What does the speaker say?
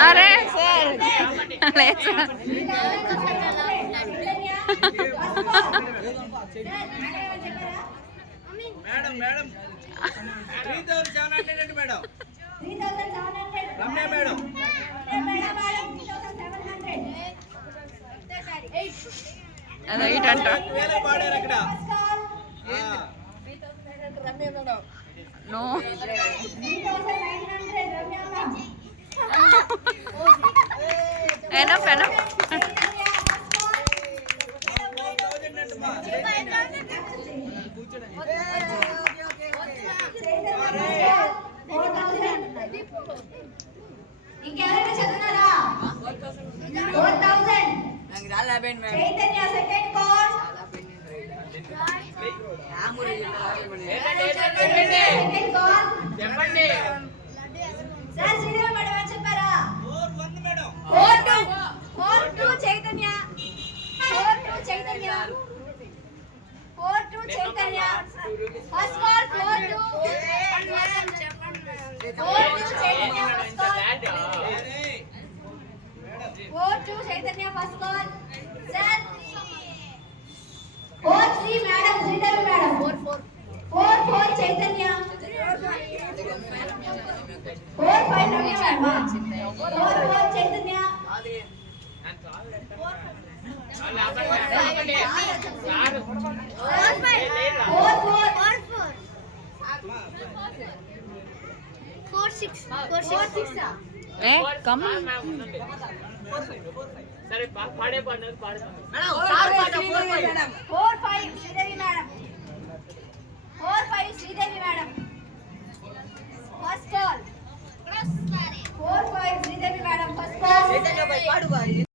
अरे sir madam madam 3700 madam 3700 Ramya madam అదే ఇటంట వేల పాడారు అక్కడ Ramya madam no 3900 Ramya madam enough enough ఇంకెవరైనా చదువుతారా 4000 నాకు రాలేబెన్ ma'am Chaitanya second call second call చెప్పండి సార్ శ్రీదేవి మేడం ఏం చెప్పారా 41 madam 42 Chaitanya 42 Chaitanya 42 Chaitanya first call 42 Chaitanya first call 42 Chaitanya first call sir 43 madam Sridevi madam 44 Chaitanya 45 Ramya madam 44 Chaitanya 46 ఏ కమ్ సరే పాడే పాడు పాడు మేడం సార్ పాట 45 Sridevi madam 45 Sridevi madam first call 45 Sridevi madam first call